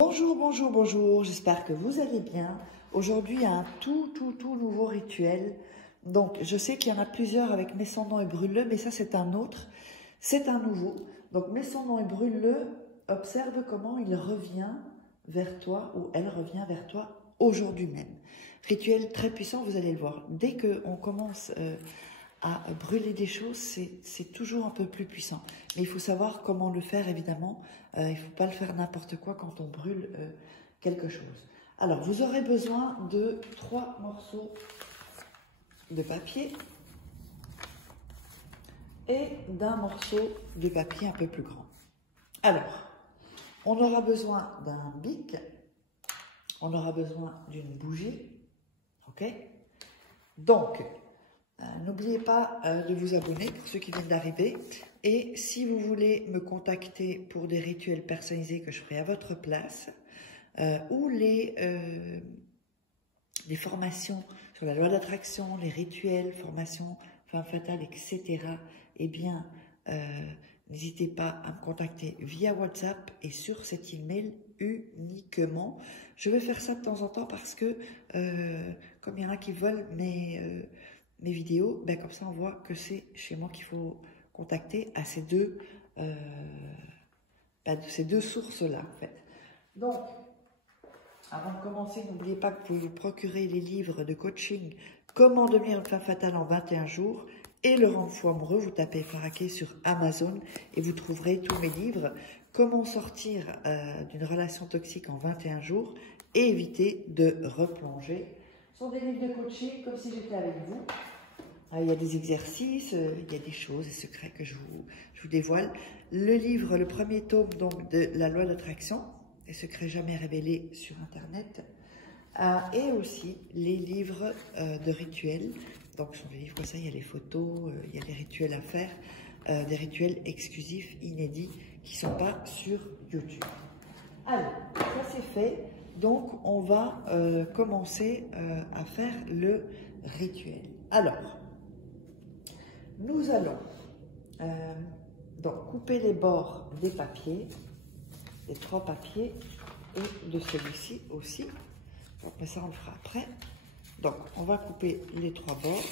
Bonjour, bonjour, bonjour, j'espère que vous allez bien. Aujourd'hui, un tout nouveau rituel. Donc, je sais qu'il y en a plusieurs avec Mets son nom et brûle-le, mais ça, c'est un autre. C'est un nouveau. Donc, Mets son nom et brûle-le, observe comment il revient vers toi ou elle revient vers toi aujourd'hui même. Rituel très puissant, vous allez le voir. Dès qu'on commence à brûler des choses, c'est toujours un peu plus puissant. Mais il faut savoir comment le faire, évidemment. Il ne faut pas le faire n'importe quoi quand on brûle quelque chose. Alors, vous aurez besoin de 3 morceaux de papier et d'un morceau de papier un peu plus grand. Alors, on aura besoin d'un bic, on aura besoin d'une bougie, ok? Donc, n'oubliez pas de vous abonner pour ceux qui viennent d'arriver. Et si vous voulez me contacter pour des rituels personnalisés que je ferai à votre place, ou les formations sur la loi d'attraction, les rituels, formations, femme fatale, etc., eh bien, n'hésitez pas à me contacter via WhatsApp et sur cet email uniquement. Je vais faire ça de temps en temps parce que, comme il y en a qui veulent mes vidéos, ben comme ça on voit que c'est chez moi qu'il faut contacter à ces deux sources-là, en fait. Donc, avant de commencer, n'oubliez pas que vous pouvez vous procurer les livres de coaching « Comment devenir une femme fatale en 21 jours » et « Le rendre fou amoureux ». Vous tapez Faraké sur Amazon et vous trouverez tous mes livres. « Comment sortir d'une relation toxique en 21 jours » et éviter de replonger. Ce sont des livres de coaching comme si j'étais avec vous. Il y a des exercices, il y a des choses, des secrets que je vous dévoile. Le livre, le premier tome donc, de la loi d'attraction, les secrets jamais révélés sur Internet, et aussi les livres de rituels. Donc, sur les livres comme ça, il y a les photos, il y a les rituels à faire, des rituels exclusifs, inédits, qui ne sont pas sur YouTube. Alors, ça c'est fait. Donc, on va commencer à faire le rituel. Alors, nous allons donc couper les bords des papiers, les 3 papiers et de celui-ci aussi. Donc, mais ça on le fera après. Donc on va couper les 3 bords.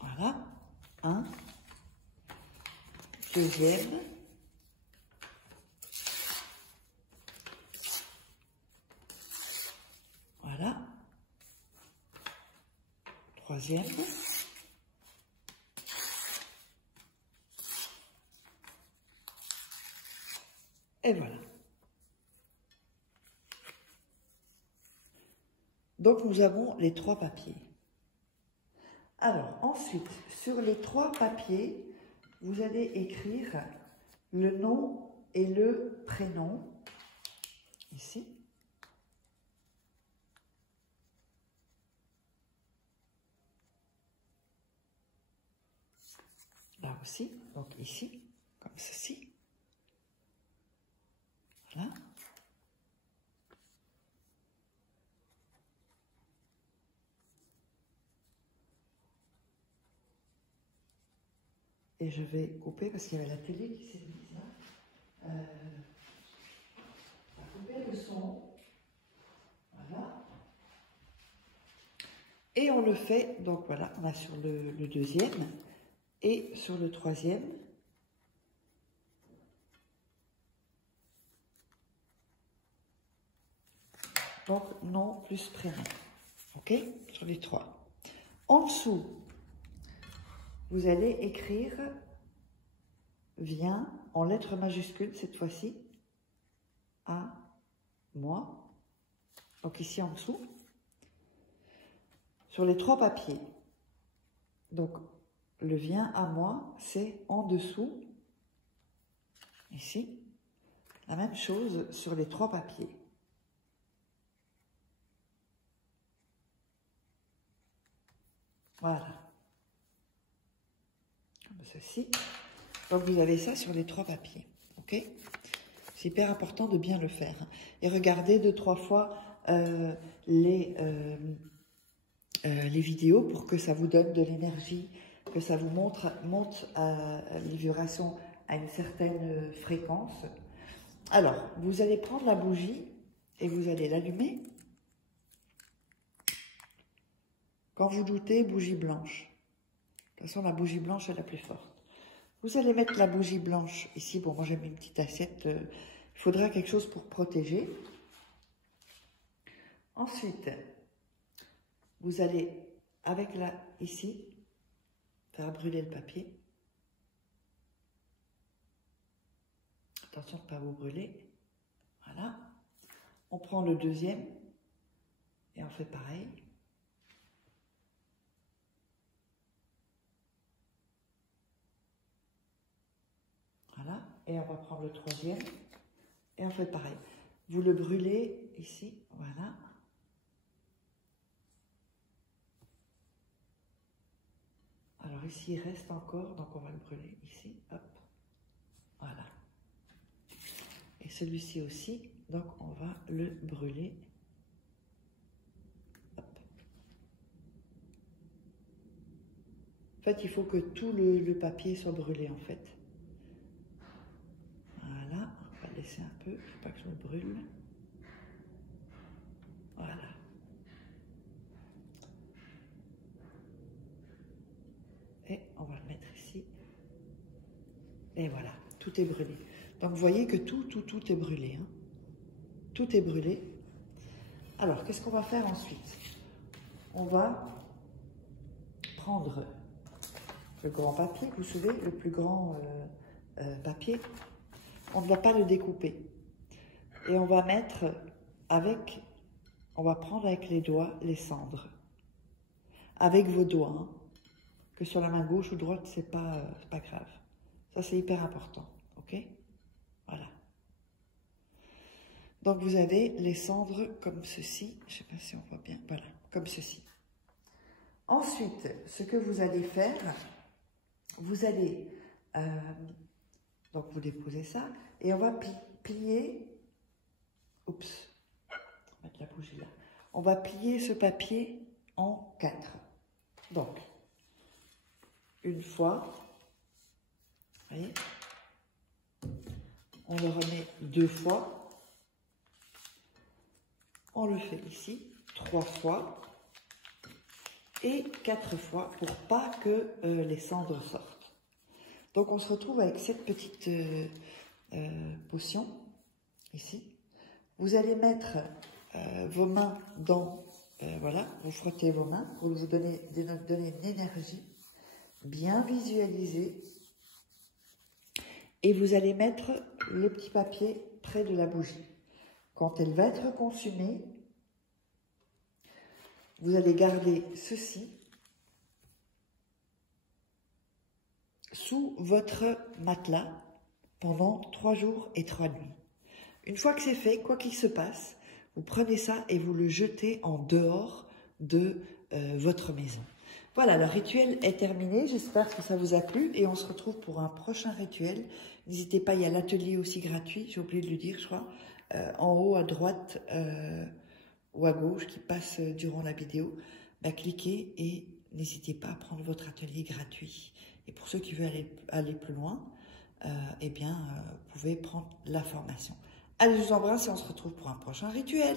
Voilà, un, deuxième, voilà, troisième, et voilà. Donc nous avons les 3 papiers. Alors ensuite, sur les 3 papiers, vous allez écrire le nom et le prénom, ici. Là aussi, donc ici, comme ceci. Voilà. Et je vais couper parce qu'il y avait la télé qui s'est mise là. On va couper le son. Voilà. Et on le fait, donc voilà, on a sur le deuxième et sur le troisième. Donc nom plus prénom. Ok? Sur les 3. En dessous, vous allez écrire viens en lettres majuscules cette fois-ci à moi. Donc ici en dessous. Sur les 3 papiers. Donc le viens à moi, c'est en dessous. Ici. La même chose sur les 3 papiers. Voilà. Comme ceci. Donc vous avez ça sur les 3 papiers. Ok? C'est hyper important de bien le faire. Et regardez 2-3 fois les vidéos pour que ça vous donne de l'énergie, que ça vous monte les vibrations à une certaine fréquence. Alors, vous allez prendre la bougie et vous allez l'allumer. Quand vous doutez, bougie blanche. De toute façon, la bougie blanche est la plus forte. Vous allez mettre la bougie blanche ici. Bon, moi j'ai mis une petite assiette. Il faudra quelque chose pour protéger. Ensuite, vous allez, avec la, ici, faire brûler le papier. Attention de ne pas vous brûler. Voilà. On prend le deuxième et on fait pareil. Voilà. Et on va prendre le troisième et on fait pareil. Vous le brûlez ici. Voilà. Alors ici, il reste encore, donc on va le brûler ici, hop, voilà. Et celui-ci aussi, donc on va le brûler, hop. En fait, il faut que tout le papier soit brûlé, en fait. Voilà, on va laisser un peu, il ne faut pas que je me brûle. Voilà. Et on va le mettre ici. Et voilà, tout est brûlé. Donc, vous voyez que tout est brûlé. Hein. Tout est brûlé. Alors, qu'est-ce qu'on va faire ensuite? On va prendre le grand papier, vous savez, le plus grand papier. On ne va pas le découper. Et on va mettre avec, on va prendre avec les doigts les cendres. Avec vos doigts. Hein. Que sur la main gauche ou droite, c'est pas grave. Ça, c'est hyper important. OK? Voilà. Donc, vous avez les cendres comme ceci. Je ne sais pas si on voit bien. Voilà, comme ceci. Ensuite, ce que vous allez faire, vous allez... donc, vous déposez ça. Et on va plier... Oups. On va mettre la bougie là. On va plier ce papier en 4. Donc, une fois... Vous voyez, on le remet 2 fois, on le fait ici 3 fois et 4 fois pour pas que les cendres sortent. Donc on se retrouve avec cette petite potion ici. Vous allez mettre vos mains dans, voilà, vous frottez vos mains pour vous donner une énergie bien visualisée. Et vous allez mettre le petit papier près de la bougie. Quand elle va être consumée, vous allez garder ceci sous votre matelas pendant 3 jours et 3 nuits. Une fois que c'est fait, quoi qu'il se passe, vous prenez ça et vous le jetez en dehors de votre maison. Voilà, le rituel est terminé. J'espère que ça vous a plu et on se retrouve pour un prochain rituel. N'hésitez pas, il y a l'atelier aussi gratuit, j'ai oublié de le dire, je crois, en haut à droite ou à gauche qui passe durant la vidéo. Bah, cliquez et n'hésitez pas à prendre votre atelier gratuit. Et pour ceux qui veulent aller plus loin, eh bien, vous pouvez prendre la formation. Allez, je vous embrasse et on se retrouve pour un prochain rituel.